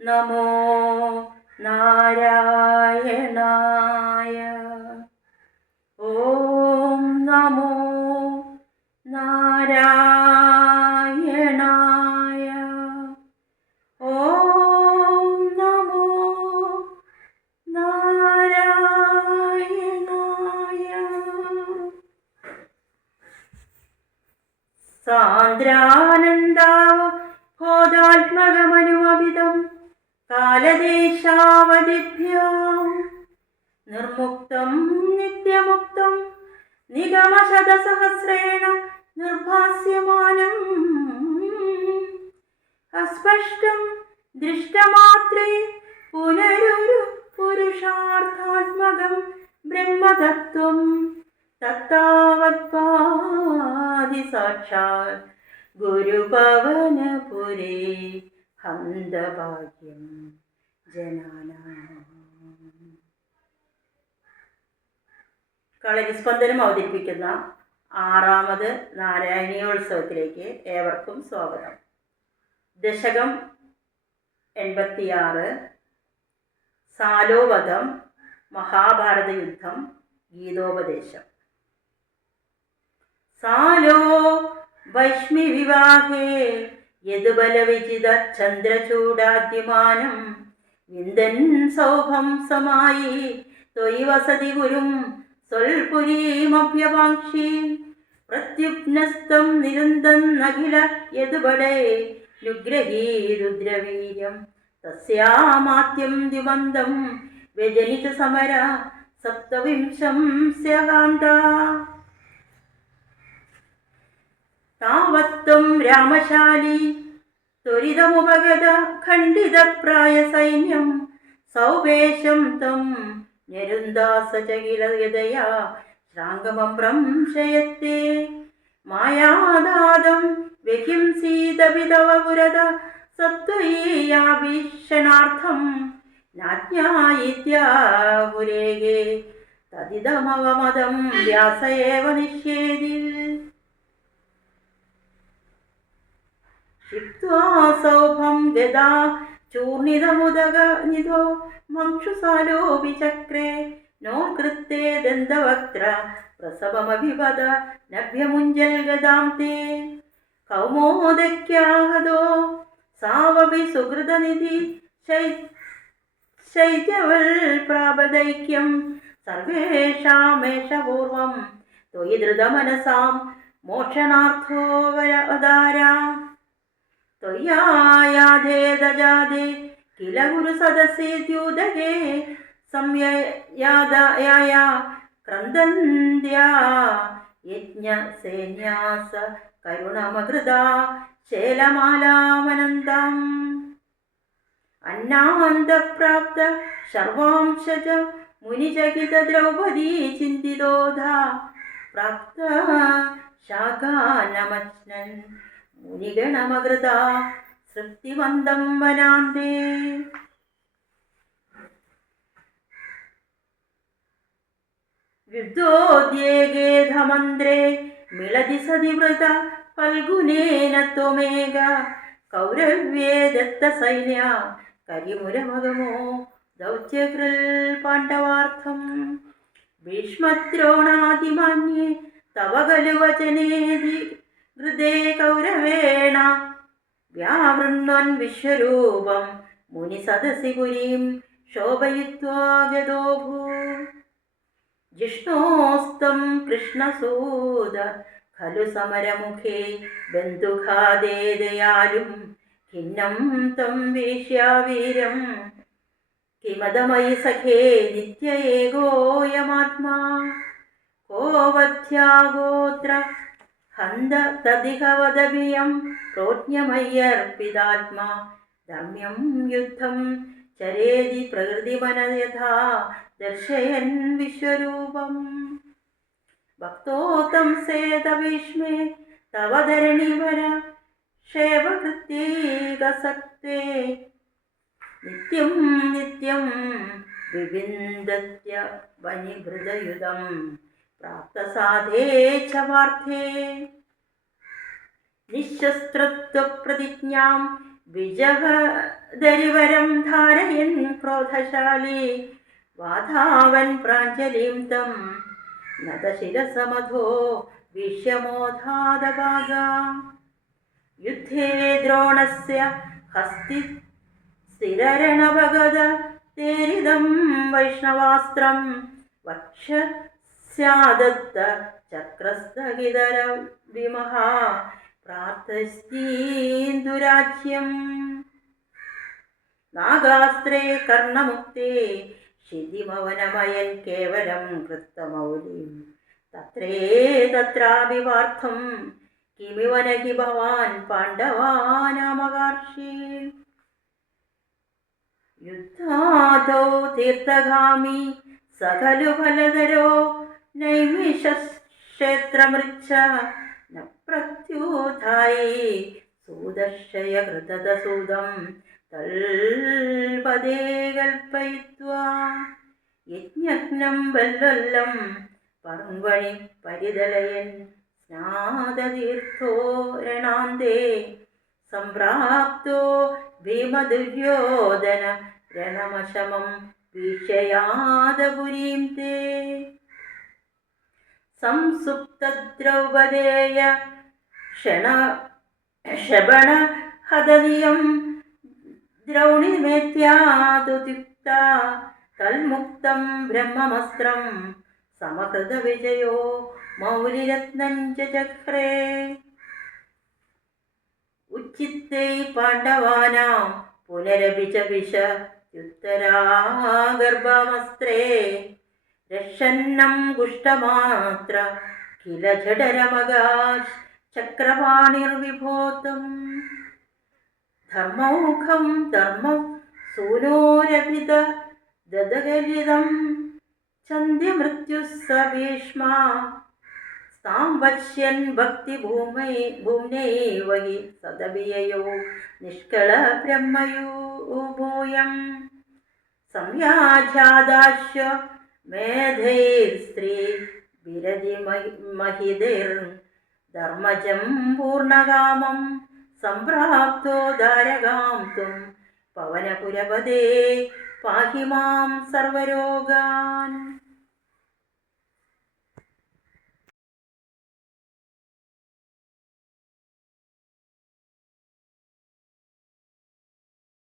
നമോ നാരായണായ. ഓം നമോ നാരായണായ. ഓം നമോ നാരായണായ. സാന്ദ്രാനന്ദാവ ബോധാത്മകമനുമവിതം കാലദേശാവധിഭ്യാം. നിർമുക്തം നിത്യമുക്തം നിഗമശതസഹസ്രേണ നിർഭാസ്യമാനം. അസ്പഷ്ടം ദൃഷ്ടമാത്രേ പുനരൊരു പുരുഷാർത്ഥാത്മകം ബ്രഹ്മതത്വം തത്താവത്വാദി സാക്ഷാൽ ഗുരുപവനപുരേ ഹന്തഭാഗ്യം ജനാനാം കളരിസ്പന്ദനം അവതരിപ്പിക്കുന്ന ആറാമത് നാരായണീയോത്സവത്തിലേക്ക് ഏവർക്കും സ്വാഗതം. ദശകം എൺപത്തിയാറ് സാലോവധം മഹാഭാരത യുദ്ധം ഗീതോപദേശം. സാലോ വൈഷ്മി വിവാഹേ യദുബലവിജിത ചന്ദ്രചൂടാദ്യമാനം വിന്ദൻ സൗഭം സമായി. ത്വയി വസതി ഗുരും സ്വൽപുരീമഭ്യവാക്ഷി പ്രത്യുഗ്നസ്തം നിരുന്തന്നഖില യദുബടേ നുഗ്രഹീരുദ്രവീര്യം തസ്യാമാത്യം ദിമന്തം വ്യജനിത സമര സപ്തവിംശം സ്യകാന്ത. താവത്വം രാമശാലി. ത്വരിതമുപഗത ഖണ്ഡിതപ്രായ സൈന്യം സൗവേശം തം ഞരുന്ദാസചകിലയതയാ. ശ്രാങ്കമമ്രം ശയത്തെ മായാദാദം വ്യഹിംസീതവിതവ പുരത സത്വയീയാഭീഷണാർത്ഥം നാജ്ഞായിത്യാപുരേഗേ തദിതമവമതം വ്യാസ ഏവ നിഷേധിൽ. ക്ഷിപ്ത്വാ സൗഭം ഗദാ ചൂർണിതമുദക നിധോ മംക്ഷുസാലോപി ചക്രേ നോ കൃത്തേ ദന്തവക്ത്ര പ്രസവമഭിപദ നഭ്യമുഞ്ചൽ ഗദാം തേ. കൗമോദക്യാഹതോ സാവപി സുഹൃതനിധി ശൈ ശൈത്യവൽ പ്രാപദൈക്യം സർവേഷാമേഷപൂർവം ത്വയി ധൃതമനസാം മോക്ഷണാർത്ഥോ त्वय्यायाधे दजादे किल गुरुसदस्येत्युदगे संययादाय क्रन्दन्त्या यज्ञसेन्यास करुणमकृदा शैलमालामनन्दम् अन्नामन्दप्राप्त सर्वांशज मुनिचकितद्रौपदी चिन्तितोधा प्राप्त शाखानमच्नन् മുനിഗണമകൃത സൃഷ്ടിവന്തം വനാന്തേ. യുദ്ധോദ്യേഗേധമന്ത്രേ മിളതി സതിവൃത ഫൽഗുനേന ത്വമേക. കൗരവ്യേ ദത്തസൈന്യ കരിമുരമകമോ ദൗത്യകൃൽ പാണ്ഡവാർത്ഥം. ഭീഷ്മദ്രോണാതിമാന്യേ തവ ഖലു വചനേതി ഹൃദേ കൗരവേണ. വ്യാവൃണ്വൻ വിശ്വരൂപം. മുനിസദസി പുരീം ശോഭയിത്വാ ഗതോഭൂ. ജിഷ്ണോസ്തം കൃഷ്ണസൂത. ഖലു സമരമുഖേ ബന്ധുഖാദേദയാലും ഖിന്നം തം വീശ്യാവീരം കിമതമയി സഖേ നിത്യ ഏകോയമാത്മാ. കോവധ്യാഗോത്ര ഹന്ത തദിഹവദഭിയം പ്രോജ്ഞമയ്യർപ്പിതാത്മാ. രമ്യം യുദ്ധം ചരേതി പ്രകൃതിമനയഥാ ദർശയൻ വിശ്വരൂപം. ഭക്തോത്തം സേതഭീഷ്മേ തവ ധരണിവര ക്ഷേമകൃത്യൈകസക്തേ നിത്യം നിത്യം വിവിന്ദത്യ വനിഭൃതയുധം. പ്രാപ്തസാധേ ച പാർത്ഥേ നിശസ്ത്രത്വപ്രതിജ്ഞാം വിജഹദരിവരം ധാരയൻ ക്രോധശാലി. വാധാവൻ പ്രാഞ്ജലിം തം നദശിരസമധോ വിഷ്യമോധാദഭാഗ യുദ്ധേ ദ്രോണസ്യ ഹസ്തി സ്ഥിരരണഭഗത തേരിതം വൈഷ്ണവാസ്ത്രം വക്ഷസ്യാദത്ത ചക്രസ്ഥഹിതരം വിമഹ പ്രാർത്ഥീന്ദുരാജ്യം നാഗാസ്ത്രേ കർണമുക്തേ ശിതിമവനമയൻ കേവലം കൃത്തമൗലിം തത്രേ തത്രാഭിവാർത്ഥം കിമിവനകി ഭവാൻ പാണ്ഡവാനാമകാർഷി. യുദ്ധാദൗ തീർത്ഥഗാമി സകലു ഫലധരോ നൈമിഷക്ഷേത്രമൃച്ഛ ന പ്രത്യൂഥായി സൂദർശയ കൃതദസൂദം തൽപദേ കൽപ്പയിത്വാ വല്ലല്ലം പർവണി പരിതലയൻ സ്നാതീർത്ഥോരണാന്തേ സംപ്രാപ്തോ ഭീമദുര്യോധന രണമശമം വീക്ഷയാദപുരീം തേ സംസുപ്തദ്രൗപദേയ ക്ഷണ ക്ഷപണ ഹതനിയം ദ്രൗണിമേത്യാതുതിക്ത തൽമുക്തം ബ്രഹ്മമസ്ത്രം സമകൃതവിജയോ മൗലിരത്നം ചക്രേ ഉച്ചിത്തേ പാണ്ഡവാനാം പുനരപി ച വിശ യുത്തരാഗർഭമസ്ത്രേ രക്ഷന്നം കുഷ്ടമാത്ര കില ജഡരമകാശ് ചക്രപാണിർവിഭോതം ധർമ്മൗഖം ധർമ്മം സൂനോരഭിത ദദഗലിതം ചന്ദ്യമൃത്യുസ്സ ഭീഷ്മ താം പശ്യൻ ഭക്തിഭൂമൈ ഭൂമ്നൈവ ഹി സദവിയയോ നിഷ്കള ബ്രഹ്മയൂഭൂയം. സംയാജാദാശ്യ മേധൈർ സ്ത്രീ വിരതി മഹിതൈർ ധർമ്മജം പൂർണകാമം സംപ്രാപ്തോ ധാരകാം തും പവനപുരപദേ പാഹി മാം സർവരോഗാൻ.